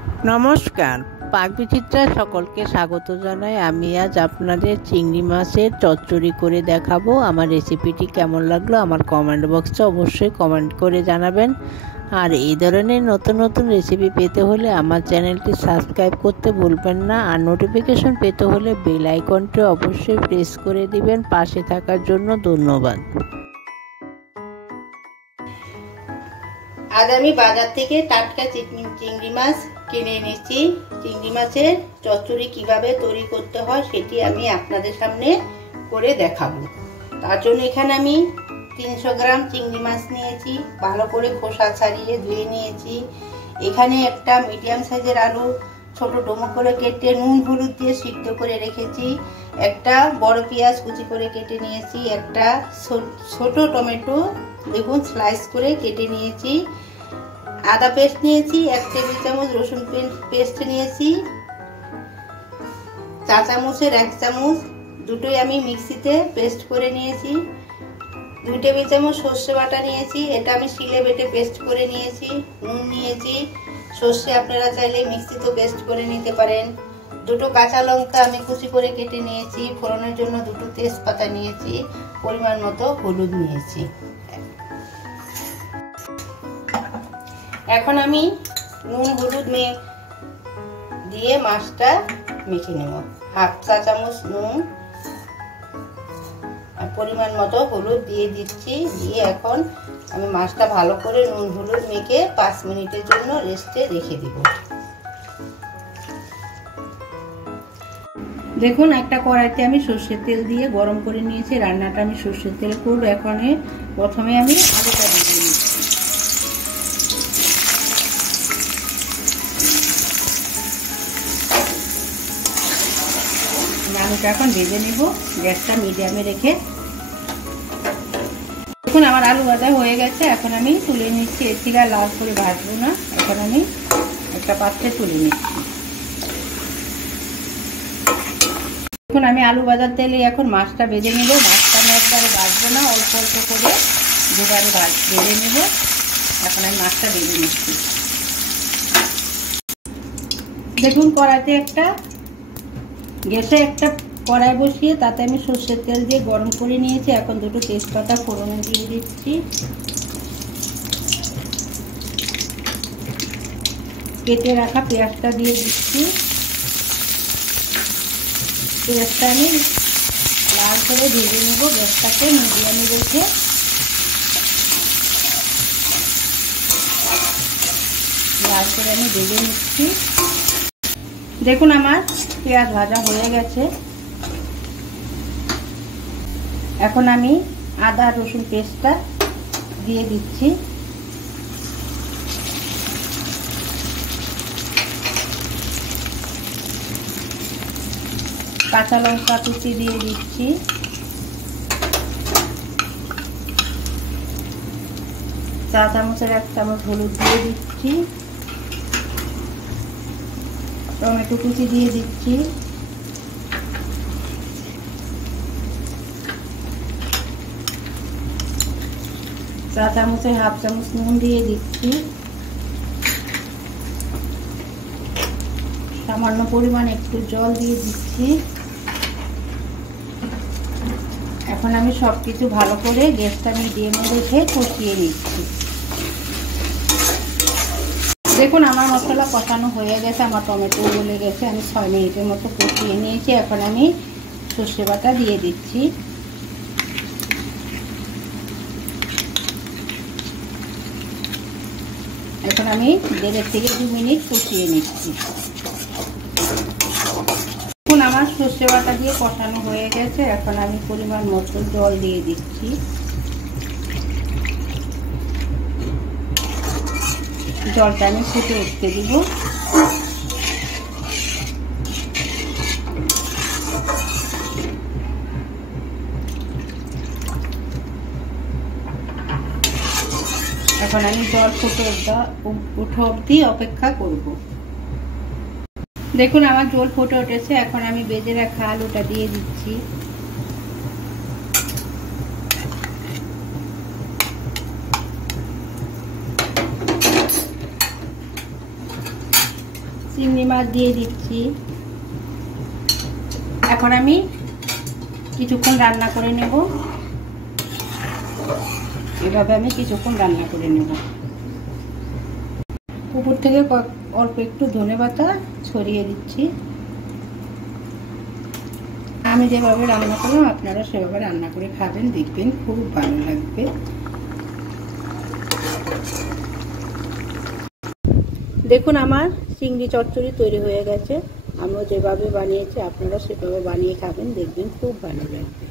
নমস্কার, পাকবিচিত্রায় সকলকে স্বাগত জানাই। আমি আজ আপনাদের চিংড়ি মাছের চচ্চড়ি করে দেখাবো। আমার রেসিপিটি কেমন লাগলো আমার কমেন্ট বক্সে অবশ্যই কমেন্ট করে জানাবেন। আর এই ধরনের নতুন নতুন রেসিপি পেতে হলে আমার চ্যানেলটি সাবস্ক্রাইব করতে ভুলবেন না। আর নোটিফিকেশন পেতে হলে বেল আইকনটি অবশ্যই প্রেস করে দিবেন। পাশে থাকার জন্য ধন্যবাদ। আজ আমি বাজার থেকে টাটকা চিংড়ি মাছ কিনে এনেছি। চিংড়ি মাছের চচ্চড়ি কিভাবে তৈরি করতে হয় সেটি আমি আপনাদের সামনে করে দেখাবো। তার জন্য এখানে আমি 300 গ্রাম চিংড়ি মাছ নিয়েছি, ভালো করে খোসা ছাড়িয়ে ধুয়ে নিয়েছি। এখানে একটা মিডিয়াম সাইজের আলু ছোট ডুমো করে কেটে নুন হলুদ দিয়ে সিদ্ধ করে রেখেছি। একটা বড় পেঁয়াজ কুচি করে কেটে নিয়েছি। একটা ছোট টমেটো দেখুন স্লাইস করে কেটে নিয়েছি। আদা পেস্ট নিয়েছি 1 টেবিল চামচ, রসুন পেস্ট নিয়েছি চা চামচের 1 চামচ, দুটোই আমি মিক্সিতে পেস্ট করে নিয়েছি। 2 টেবিল চামচ সর্ষে বাটা নিয়েছি, এটা আমি শিলে বেটে পেস্ট করে নিয়েছি। নুন নিয়েছি, সর্ষে আপনারা চাইলে মিক্সিতে পেস্ট করে নিতে পারেন। 2টো কাঁচা লঙ্কা আমি কুচি করে কেটে নিয়েছি। ফোড়নের জন্য 2টো তেজপাতা নিয়েছি, পরিমাণ মতো হলুদ নিয়েছি। এখন আমি নুন হলুদ দিয়ে মাছটা মেখে নেব। 1/2 চা চামচ নুন আর পরিমাণ মতো হলুদ দিয়ে দিচ্ছি। দিয়ে এখন আমি মাছটা ভালো করে নুন হলুদ মেখে 5 মিনিটের জন্য রেস্টে রেখে দিব। দেখুন একটা কড়াইতে আমি সরষের তেল দিয়ে গরম করে নিয়েছি। রান্নাটা আমি সরষের তেল করব। এখন প্রথমে আমি আলুটা দিয়ে দিচ্ছি। আলুটা এখন ভেজে নেব গ্যাসটা মিডিয়ামে রেখে। দেখুন আমার আলু ভাজা হয়ে গেছে, এখন আমি তুলে নিচ্ছি। এর থেকে লাল করে ভাজবো না, এখন আমি একটা পাত্রে তুলে নিচ্ছি। দেখুন আমি আলু ভাজার তেলে এখন মাছটা ভেজে নেব। মাছটা আমি একবারে ভাজবো না, অল্প অল্প করে দুবারে ভেজে নেব। এখন আমি মাছটা ভেজে নিচ্ছি। দেখুন গ্যাসে একটা কড়াই বসিয়ে তাতে আমি সর্ষের তেল দিয়ে গরম করে নিয়েছি। এখন 2টো তেজপাতা ফোড়নে দিয়ে দিচ্ছি। কেটে রাখা পেঁয়াজটা দিয়ে দিচ্ছি। পেঁয়াজটা আমি লাল করে ভেজে নেব, গ্যাসটাকে মিডিয়ামে রেখে। লাল করে আমি ভেজে নিচ্ছি। দেখুন আমার পেঁয়াজ ভাজা হয়ে গেছে। এখন আমি আদা রসুন পেস্টটা দিয়ে দিচ্ছি। কাঁচা লঙ্কা কুচি দিয়ে দিচ্ছি। চা চামচের 1 চামচ হলুদ দিয়ে দিচ্ছি। টমেটো কুচি দিয়ে দিচ্ছি। চা চামচের 1/2 চামচ নুন দিয়ে দিচ্ছি। সামান্য পরিমাণ একটু জল দিয়ে দিচ্ছি। এখন আমি সবকিছু ভালো করে গ্যাসটা মিডিয়ামে রেখে কষিয়ে নিচ্ছি। দেখুন আমার মশলা কষানো হয়ে গেছে, আমার টমেটো গলে গেছে। আমি 6 মিনিটের মতো কষিয়ে নিয়েছি। এখন আমি সর্ষে বাটা দিয়ে দিচ্ছি। এখন আমি 1.5 থেকে 2 মিনিট কষিয়ে নিচ্ছি। এখন আমার সর্ষে বাটা দিয়ে কষানো হয়ে গেছে। এখন আমি পরিমাণ মতো জল দিয়ে দিচ্ছি। জলটা আমি ফুটে উঠতে দিব। এখন আমি জল ফুটে উঠে অবধি অপেক্ষা করব। দেখুন আমার জল ফুটে উঠেছে। এখন আমি ভেজে রাখা আলুটা দিয়ে দিচ্ছি। চিংড়ি মাছ দিয়ে দিচ্ছি। এখন আমি কিছুক্ষণ রান্না করে নেব। এভাবে আমি কিছুক্ষণ রান্না করে নেব। উপর থেকে অল্প একটু ধনেপাতা ছড়িয়ে দিচ্ছি। আমি যেভাবে রান্না করলাম আপনারা সেভাবে রান্না করে খাবেন, দেখবেন খুব ভালো লাগবে। দেখুন আমার চিংড়ি চচ্চড়ি তৈরি হয়ে গেছে। আমরা যেভাবে বানিয়েছি আপনারা সেভাবে বানিয়ে খাবেন, দেখবেন খুব ভালো লাগবে।